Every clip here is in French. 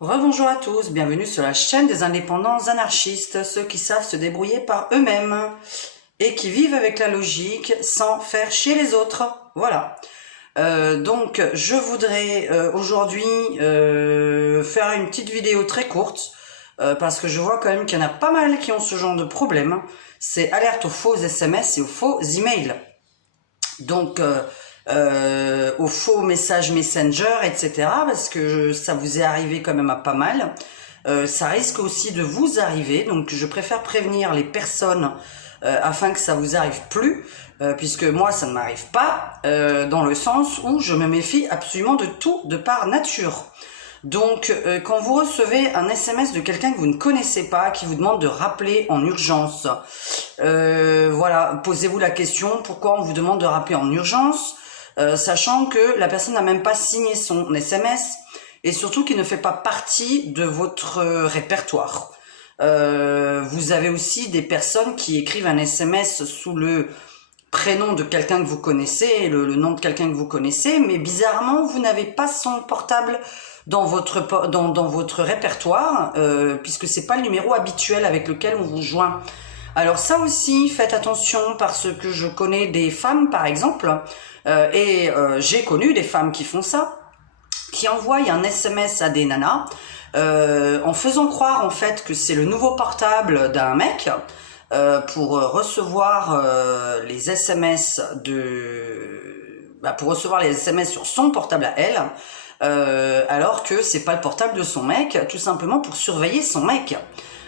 Rebonjour à tous, bienvenue sur la chaîne des indépendants anarchistes, ceux qui savent se débrouiller par eux-mêmes et qui vivent avec la logique sans faire chier les autres. Voilà. Donc je voudrais aujourd'hui faire une petite vidéo très courte parce que je vois quand même qu'il y en a pas mal qui ont ce genre de problème. C'est alerte aux faux SMS et aux faux emails. Donc aux faux messages Messenger, etc. Parce que ça vous est arrivé quand même à pas mal. Ça risque aussi de vous arriver, donc je préfère prévenir les personnes afin que ça vous arrive plus, puisque moi ça ne m'arrive pas, dans le sens où je me méfie absolument de tout de par nature. Donc quand vous recevez un SMS de quelqu'un que vous ne connaissez pas, qui vous demande de rappeler en urgence, voilà, posez-vous la question, pourquoi on vous demande de rappeler en urgence, sachant que la personne n'a même pas signé son SMS, et surtout qu'il ne fait pas partie de votre répertoire. Vous avez aussi des personnes qui écrivent un SMS sous le prénom de quelqu'un que vous connaissez, le nom de quelqu'un que vous connaissez, mais bizarrement, vous n'avez pas son portable dans votre répertoire, puisque c'est pas le numéro habituel avec lequel on vous joint. Alors ça aussi, faites attention, parce que je connais des femmes, par exemple, j'ai connu des femmes qui font ça, qui envoient un SMS à des nanas, en faisant croire en fait que c'est le nouveau portable d'un mec, pour recevoir les SMS pour recevoir les SMS sur son portable à elle, alors que c'est pas le portable de son mec, tout simplement pour surveiller son mec.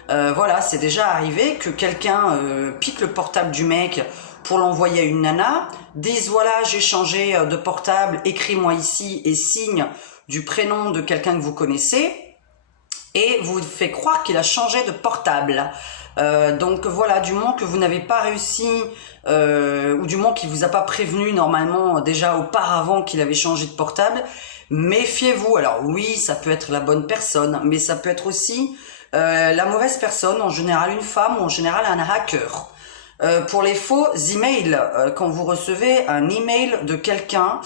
Voilà, c'est déjà arrivé que quelqu'un pique le portable du mec pour l'envoyer à une nana, dise voilà, j'ai changé de portable, écris-moi ici, et signe du prénom de quelqu'un que vous connaissez, et vous fait croire qu'il a changé de portable. Donc voilà, du moment que vous n'avez pas réussi, ou du moment qu'il vous a pas prévenu normalement déjà auparavant qu'il avait changé de portable, méfiez-vous. Alors oui, ça peut être la bonne personne, mais ça peut être aussi la mauvaise personne, en général une femme ou en général un hacker. Pour les faux emails, quand vous recevez un email de quelqu'un,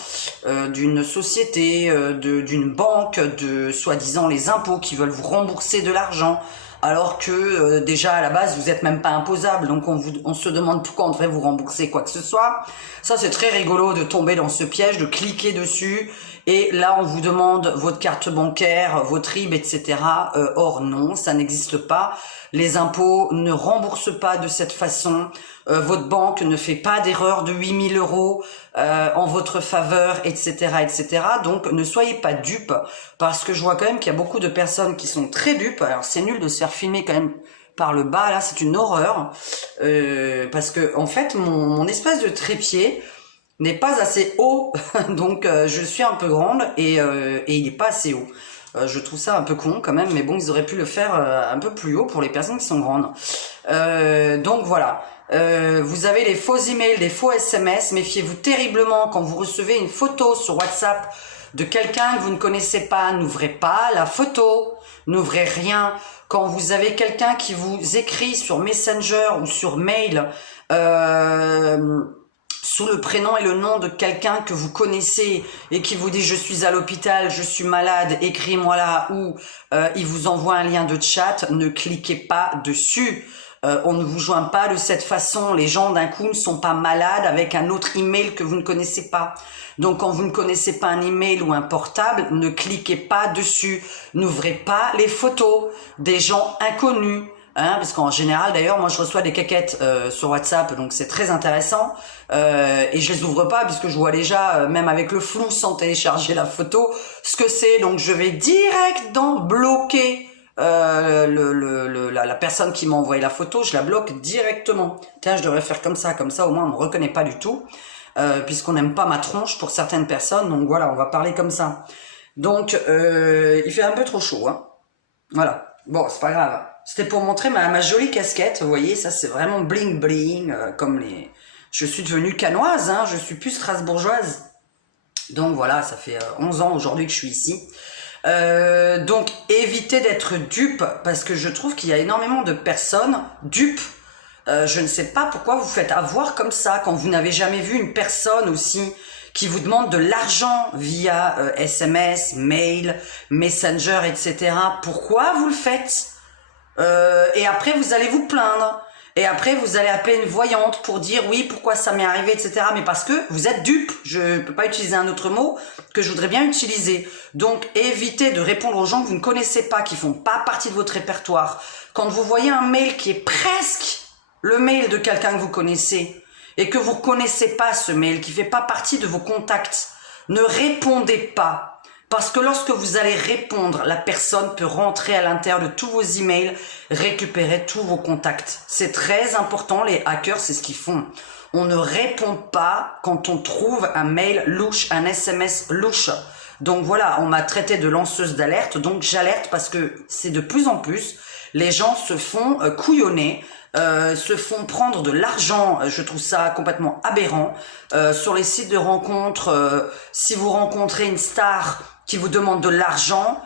d'une société, d'une banque, de soi-disant les impôts qui veulent vous rembourser de l'argent, alors que déjà à la base vous n'êtes même pas imposable, donc on se demande pourquoi on devrait vous rembourser quoi que ce soit. Ça c'est très rigolo de tomber dans ce piège, de cliquer dessus, et là on vous demande votre carte bancaire, votre RIB, etc. Or non, ça n'existe pas. Les impôts ne remboursent pas de cette façon. Votre banque ne fait pas d'erreur de 8 000 € en votre faveur, etc., etc. Donc ne soyez pas dupes, parce que je vois quand même qu'il y a beaucoup de personnes qui sont très dupes. Alors c'est nul de se faire filmer quand même par le bas, là c'est une horreur, parce que en fait mon espèce de trépied n'est pas assez haut, donc je suis un peu grande et il n'est pas assez haut. Je trouve ça un peu con quand même, mais bon, ils auraient pu le faire un peu plus haut pour les personnes qui sont grandes. Donc voilà, vous avez les faux emails, les faux SMS, méfiez-vous terriblement quand vous recevez une photo sur WhatsApp de quelqu'un que vous ne connaissez pas, n'ouvrez pas la photo, n'ouvrez rien. Quand vous avez quelqu'un qui vous écrit sur Messenger ou sur mail, sous le prénom et le nom de quelqu'un que vous connaissez et qui vous dit je suis à l'hôpital, je suis malade, écris-moi là, ou il vous envoie un lien de chat, ne cliquez pas dessus. On ne vous joint pas de cette façon. Les gens d'un coup ne sont pas malades avec un autre email que vous ne connaissez pas. Donc quand vous ne connaissez pas un email ou un portable, ne cliquez pas dessus. N'ouvrez pas les photos des gens inconnus. Hein, parce qu'en général, d'ailleurs, moi je reçois des caquettes sur WhatsApp, donc c'est très intéressant, et je les ouvre pas puisque je vois déjà, même avec le flou, sans télécharger la photo, ce que c'est. Donc je vais direct dans bloquer la personne qui m'a envoyé la photo, je la bloque directement. Tiens, je devrais faire comme ça au moins on me reconnaît pas du tout, puisqu'on n'aime pas ma tronche pour certaines personnes, donc voilà, on va parler comme ça. Donc il fait un peu trop chaud, hein. Voilà, bon, c'est pas grave. C'était pour montrer ma jolie casquette, vous voyez, ça c'est vraiment bling bling, comme les... Je suis devenue canoise, hein, je suis plus strasbourgeoise. Donc voilà, ça fait 11 ans aujourd'hui que je suis ici. Donc évitez d'être dupe, parce que je trouve qu'il y a énormément de personnes dupes. Je ne sais pas pourquoi vous faites avoir comme ça, quand vous n'avez jamais vu une personne aussi qui vous demandent de l'argent via SMS, mail, Messenger, etc. Pourquoi vous le faites? Et après, vous allez vous plaindre. Et après, vous allez appeler une voyante pour dire oui, pourquoi ça m'est arrivé, etc. Mais parce que vous êtes dupe. Je peux pas utiliser un autre mot que je voudrais bien utiliser. Donc, évitez de répondre aux gens que vous ne connaissez pas, qui font pas partie de votre répertoire. Quand vous voyez un mail qui est presque le mail de quelqu'un que vous connaissez et que vous ne connaissez pas ce mail, qui fait pas partie de vos contacts, ne répondez pas. Parce que lorsque vous allez répondre, la personne peut rentrer à l'intérieur de tous vos emails, récupérer tous vos contacts. C'est très important, les hackers, c'est ce qu'ils font. On ne répond pas quand on trouve un mail louche, un SMS louche. Donc voilà, on m'a traité de lanceuse d'alerte, donc j'alerte parce que c'est de plus en plus, les gens se font couillonner, se font prendre de l'argent, je trouve ça complètement aberrant. Sur les sites de rencontres, si vous rencontrez une star qui vous demande de l'argent,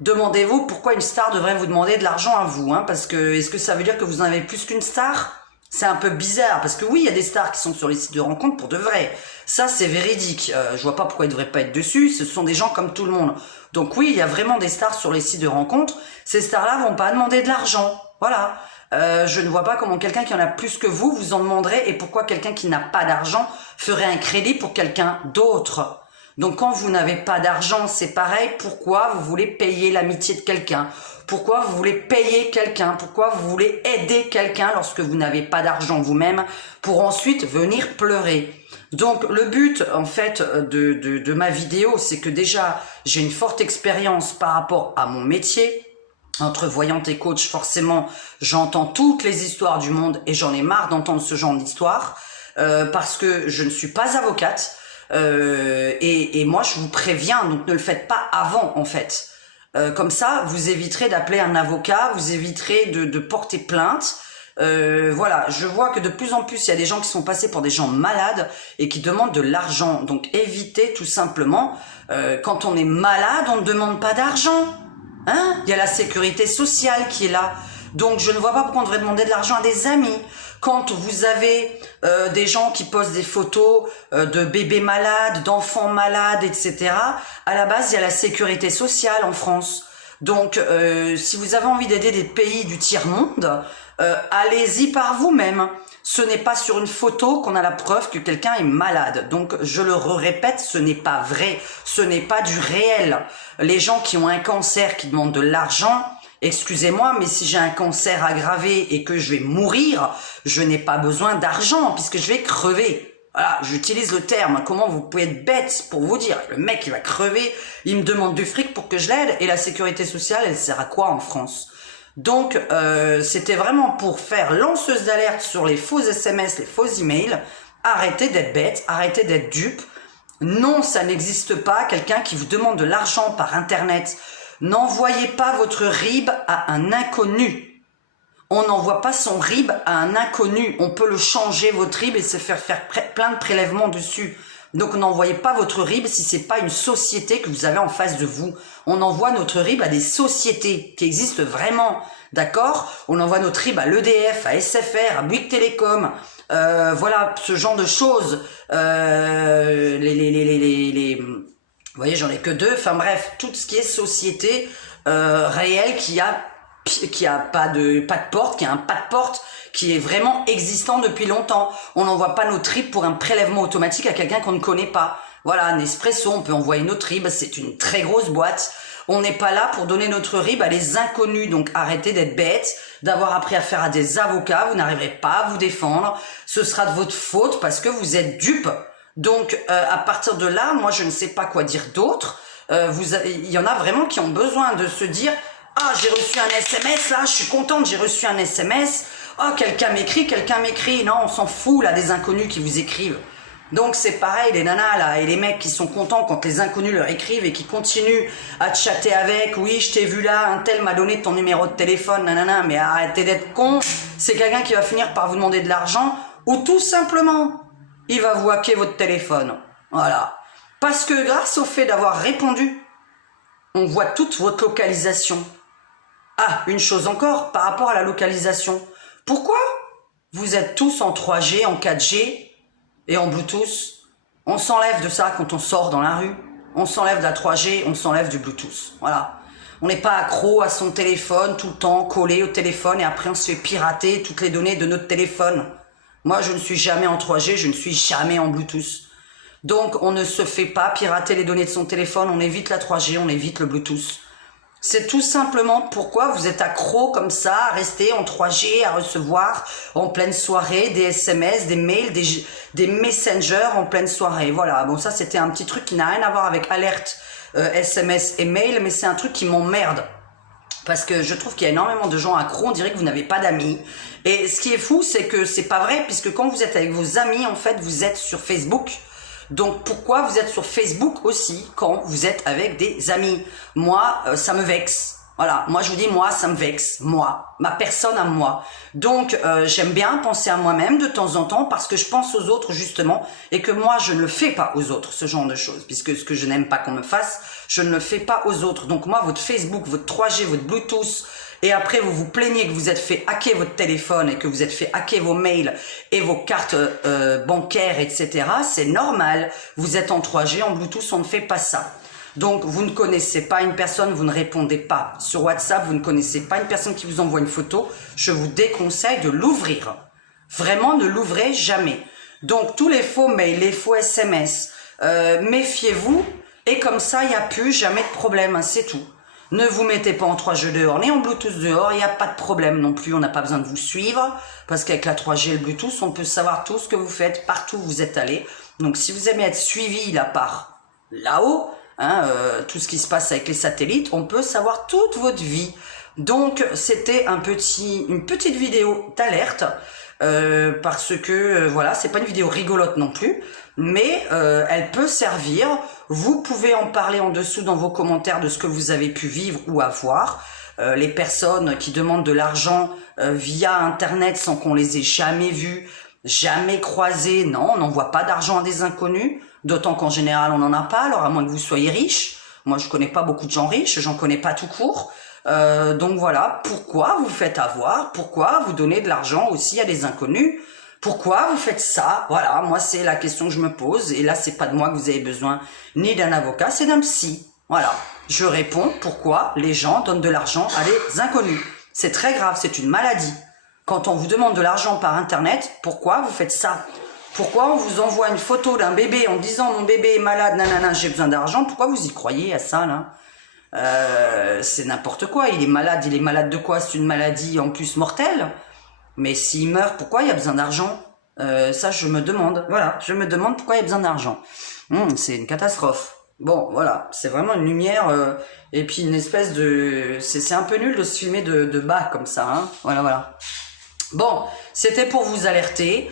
demandez-vous pourquoi une star devrait vous demander de l'argent à vous, hein, parce que est-ce que ça veut dire que vous en avez plus qu'une star? C'est un peu bizarre, parce que oui, il y a des stars qui sont sur les sites de rencontres pour de vrai. Ça, c'est véridique. Je vois pas pourquoi ils devraient pas être dessus. Ce sont des gens comme tout le monde. Donc oui, il y a vraiment des stars sur les sites de rencontres. Ces stars-là vont pas demander de l'argent. Voilà. Je ne vois pas comment quelqu'un qui en a plus que vous en demanderait, et pourquoi quelqu'un qui n'a pas d'argent ferait un crédit pour quelqu'un d'autre. Donc quand vous n'avez pas d'argent, c'est pareil. Pourquoi vous voulez payer l'amitié de quelqu'un? Pourquoi vous voulez payer quelqu'un? Pourquoi vous voulez aider quelqu'un lorsque vous n'avez pas d'argent vous-même pour ensuite venir pleurer? Donc le but en fait de ma vidéo, c'est que déjà j'ai une forte expérience par rapport à mon métier. Entre voyante et coach, forcément, j'entends toutes les histoires du monde et j'en ai marre d'entendre ce genre d'histoire parce que je ne suis pas avocate et moi je vous préviens, donc ne le faites pas avant en fait. Comme ça, vous éviterez d'appeler un avocat, vous éviterez de porter plainte. Voilà, je vois que de plus en plus, il y a des gens qui sont passés pour des gens malades et qui demandent de l'argent. Donc évitez tout simplement, quand on est malade, on ne demande pas d'argent. Hein? Il y a la sécurité sociale qui est là. Donc je ne vois pas pourquoi on devrait demander de l'argent à des amis. Quand vous avez des gens qui postent des photos de bébés malades, d'enfants malades, etc., à la base, il y a la sécurité sociale en France. Donc, si vous avez envie d'aider des pays du tiers-monde, allez-y par vous-même. Ce n'est pas sur une photo qu'on a la preuve que quelqu'un est malade. Donc, je le répète, ce n'est pas vrai. Ce n'est pas du réel. Les gens qui ont un cancer, qui demandent de l'argent, excusez-moi, mais si j'ai un cancer aggravé et que je vais mourir, je n'ai pas besoin d'argent puisque je vais crever. Voilà, j'utilise le terme. Comment vous pouvez être bête pour vous dire, le mec il va crever, il me demande du fric pour que je l'aide, et la sécurité sociale, elle sert à quoi en France? Donc, c'était vraiment pour faire lanceuse d'alerte sur les faux SMS, les faux emails. Arrêtez d'être bête, arrêtez d'être dupe. Non, ça n'existe pas. Quelqu'un qui vous demande de l'argent par Internet, n'envoyez pas votre RIB à un inconnu. On n'envoie pas son RIB à un inconnu. On peut le changer, votre RIB, et se faire plein de prélèvements dessus. Donc n'envoyez pas votre RIB si c'est pas une société que vous avez en face de vous. On envoie notre RIB à des sociétés qui existent vraiment, d'accord? On envoie notre RIB à l'EDF, à SFR, à Bouygues Télécom, voilà, ce genre de choses. Vous voyez, j'en ai que deux. Enfin bref, tout ce qui est société réelle qui a pas de porte, qui a un pas de porte, qui est vraiment existant depuis longtemps. On n'envoie pas notre RIB pour un prélèvement automatique à quelqu'un qu'on ne connaît pas. Voilà, Nespresso, on peut envoyer notre RIB, c'est une très grosse boîte. On n'est pas là pour donner notre RIB à des inconnus, donc arrêtez d'être bête, d'avoir appris à faire à des avocats, vous n'arriverez pas à vous défendre, ce sera de votre faute parce que vous êtes dupe. Donc à partir de là, moi je ne sais pas quoi dire d'autre. Il y en a vraiment qui ont besoin de se dire « Ah, j'ai reçu un SMS là, je suis contente, j'ai reçu un SMS. Oh, quelqu'un m'écrit. » Non, on s'en fout là des inconnus qui vous écrivent. Donc c'est pareil, les nanas là et les mecs qui sont contents quand les inconnus leur écrivent et qui continuent à chatter avec. Oui, je t'ai vu là, un tel m'a donné ton numéro de téléphone, nanana, mais arrêtez d'être con. C'est quelqu'un qui va finir par vous demander de l'argent ou tout simplement, il va vous hacker votre téléphone. Voilà. Parce que grâce au fait d'avoir répondu, on voit toute votre localisation. Ah, une chose encore par rapport à la localisation. Pourquoi vous êtes tous en 3G, en 4G et en Bluetooth? On s'enlève de ça quand on sort dans la rue. On s'enlève de la 3G, on s'enlève du Bluetooth. Voilà. On n'est pas accro à son téléphone tout le temps, collé au téléphone et après on se fait pirater toutes les données de notre téléphone. Moi, je ne suis jamais en 3G, je ne suis jamais en Bluetooth. Donc, on ne se fait pas pirater les données de son téléphone, on évite la 3G, on évite le Bluetooth. C'est tout simplement pourquoi vous êtes accro comme ça, à rester en 3G, à recevoir en pleine soirée des SMS, des mails, des messengers en pleine soirée. Voilà, bon ça c'était un petit truc qui n'a rien à voir avec alerte, SMS et mail, mais c'est un truc qui m'emmerde. Parce que je trouve qu'il y a énormément de gens accros, on dirait que vous n'avez pas d'amis. Et ce qui est fou, c'est que c'est pas vrai, puisque quand vous êtes avec vos amis, en fait, vous êtes sur Facebook. Donc pourquoi vous êtes sur Facebook aussi quand vous êtes avec des amis? Moi, ça me vexe. Voilà, moi je vous dis, moi ça me vexe, moi, ma personne à moi. Donc j'aime bien penser à moi-même de temps en temps parce que je pense aux autres justement et que moi je ne le fais pas aux autres, ce genre de choses. Puisque ce que je n'aime pas qu'on me fasse, je ne le fais pas aux autres. Donc moi, votre Facebook, votre 3G, votre Bluetooth, et après vous vous plaignez que vous êtes fait hacker votre téléphone et que vous êtes fait hacker vos mails et vos cartes bancaires, etc. C'est normal, vous êtes en 3G, en Bluetooth, on ne fait pas ça. Donc, vous ne connaissez pas une personne, vous ne répondez pas. Sur WhatsApp, vous ne connaissez pas une personne qui vous envoie une photo, je vous déconseille de l'ouvrir. Vraiment, ne l'ouvrez jamais. Donc, tous les faux mails, les faux SMS, méfiez-vous. Et comme ça, il n'y a plus jamais de problème, hein, c'est tout. Ne vous mettez pas en 3G dehors, ni en Bluetooth dehors, il n'y a pas de problème non plus. On n'a pas besoin de vous suivre, parce qu'avec la 3G et le Bluetooth, on peut savoir tout ce que vous faites, partout où vous êtes allé. Donc, si vous aimez être suivi, là, par là-haut, hein, tout ce qui se passe avec les satellites, on peut savoir toute votre vie. Donc c'était une petite vidéo d'alerte parce que voilà, c'est pas une vidéo rigolote non plus, mais elle peut servir. Vous pouvez en parler en dessous dans vos commentaires de ce que vous avez pu vivre ou avoir. Les personnes qui demandent de l'argent via internet sans qu'on les ait jamais vues, jamais croisées, non, on n'envoie pas d'argent à des inconnus. D'autant qu'en général, on n'en a pas, alors à moins que vous soyez riche. Moi, je connais pas beaucoup de gens riches, j'en connais pas tout court. Donc voilà, pourquoi vous faites avoir? Pourquoi vous donnez de l'argent aussi à des inconnus? Pourquoi vous faites ça? Voilà, moi, c'est la question que je me pose. Et là, c'est pas de moi que vous avez besoin, ni d'un avocat, c'est d'un psy. Voilà, je réponds pourquoi les gens donnent de l'argent à des inconnus. C'est très grave, c'est une maladie. Quand on vous demande de l'argent par Internet, pourquoi vous faites ça? Pourquoi on vous envoie une photo d'un bébé en disant mon bébé est malade, nanana, j'ai besoin d'argent? Pourquoi vous y croyez à ça là? C'est n'importe quoi, il est malade de quoi? C'est une maladie en plus mortelle. Mais s'il meurt, pourquoi il y a besoin d'argent? Ça je me demande, voilà, je me demande pourquoi il y a besoin d'argent. C'est une catastrophe. Bon, voilà, c'est vraiment une lumière, et puis une espèce de... C'est un peu nul de se filmer de bas comme ça, hein. Voilà, voilà. Bon, c'était pour vous alerter.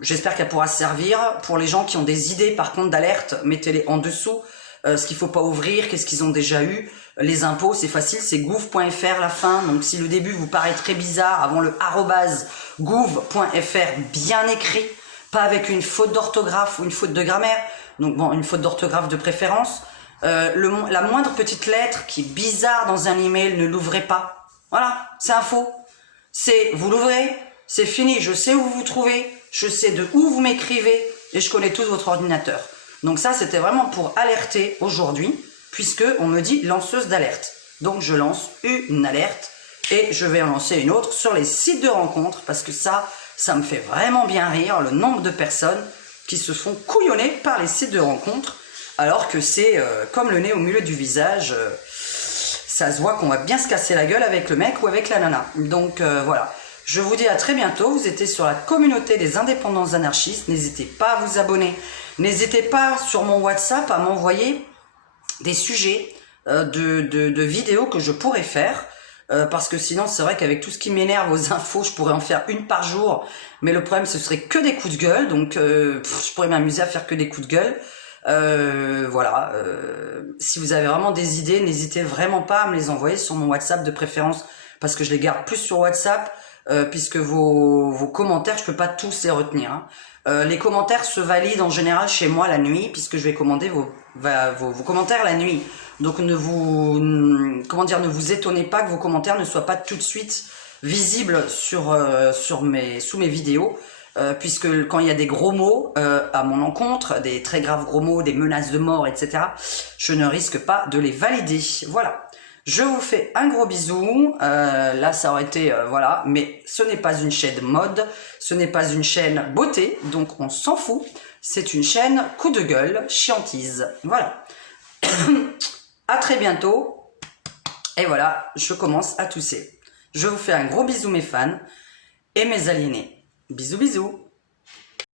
J'espère qu'elle pourra servir. Pour les gens qui ont des idées par contre d'alerte, mettez-les en dessous. Ce qu'il faut pas ouvrir, qu'est-ce qu'ils ont déjà eu. Les impôts, c'est facile, c'est gouv.fr la fin. Donc si le début vous paraît très bizarre, avant le @gouv.fr bien écrit, pas avec une faute d'orthographe ou une faute de grammaire. Donc bon, une faute d'orthographe de préférence. La moindre petite lettre qui est bizarre dans un email, ne l'ouvrez pas. Voilà, c'est un faux. Vous l'ouvrez, c'est fini, je sais où vous vous trouvez, je sais de où vous m'écrivez et je connais tous votre ordinateur. Donc ça, c'était vraiment pour alerter aujourd'hui, puisque on me dit lanceuse d'alerte. Donc je lance une alerte et je vais en lancer une autre sur les sites de rencontres, parce que ça me fait vraiment bien rire, le nombre de personnes qui se font couillonner par les sites de rencontres, alors que c'est comme le nez au milieu du visage, ça se voit qu'on va bien se casser la gueule avec le mec ou avec la nana. Donc voilà. Je vous dis à très bientôt, vous étiez sur la communauté des indépendants anarchistes, n'hésitez pas à vous abonner, n'hésitez pas sur mon WhatsApp à m'envoyer des sujets de vidéos que je pourrais faire, parce que sinon c'est vrai qu'avec tout ce qui m'énerve aux infos, je pourrais en faire une par jour, mais le problème ce serait que des coups de gueule, donc je pourrais m'amuser à faire que des coups de gueule. Voilà, si vous avez vraiment des idées, n'hésitez vraiment pas à me les envoyer sur mon WhatsApp de préférence, parce que je les garde plus sur WhatsApp, puisque vos commentaires, je peux pas tous les retenir, hein. Les commentaires se valident en général chez moi la nuit, puisque je vais commander vos commentaires la nuit. Donc ne vous étonnez pas que vos commentaires ne soient pas tout de suite visibles sous mes vidéos. puisque quand il y a des gros mots à mon encontre, des très graves gros mots, des menaces de mort, etc., je ne risque pas de les valider. Voilà. Je vous fais un gros bisou. Là, ça aurait été, voilà, mais ce n'est pas une chaîne mode, ce n'est pas une chaîne beauté, donc on s'en fout. C'est une chaîne coup de gueule, chiantise. Voilà. À très bientôt. Et voilà, je commence à tousser. Je vous fais un gros bisou mes fans et mes aliénés. Bisous bisous.